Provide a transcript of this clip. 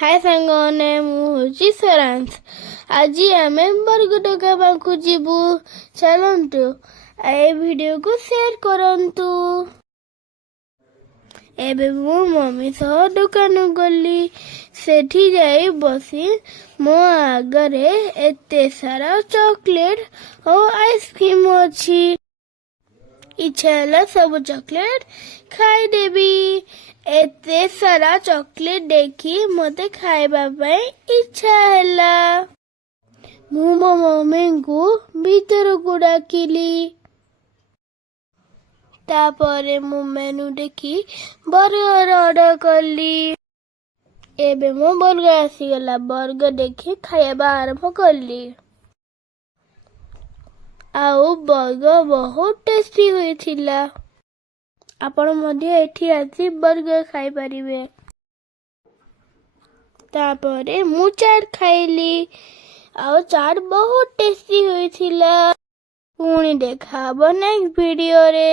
हाय सांगने मुझे सरांश आज आमे बरगद खावाकू जीवु चलंतु ए वीडियो को शेयर करंतु। एबे मो मम्मी सह दुकान गली सेठी जाई बसी मो आगरे एते सारा चॉकलेट और आइसक्रीम अछि। इच्छा ହେଲା सब चॉकलेट खाई देबी। एते सारा चॉकलेट देखी मते खाइबा ପାଇଁ इच्छा ହେଲା। ମୁଁ ମୋ ମମିଙ୍କୁ ଭିତରକୁ ଡାକିଲି। ତାପରେ ମୁଁ ମେନୁ ଦେଖି ବର୍ଗର ଅର୍ଡର କଲି। ଏବେ ମୋ ବର୍ଗର ଆସିଗଲା। ବର୍ଗର ଦେଖି ଖାଇବା ଆରମ୍ଭ କଲି। ଆଉ ବର୍ଗର ବହୁତ ଟେଷ୍ଟି ହୋଇଥିଲା। ଆପଣ ମଧ୍ୟ ଏଠି ଆସି ବର୍ଗର ଖାଇପାରିବେ। ତାପରେ ମୁଁ ଚାଟ୍ ଖାଇଲି। ଆଉ ଚାଟ୍ ବହୁତ ଟେଷ୍ଟି ହୋଇଥିଲା। ପୁଣି ଦେଖା ହବ ନେକ୍ସଟ ଭିଡିଓରେ।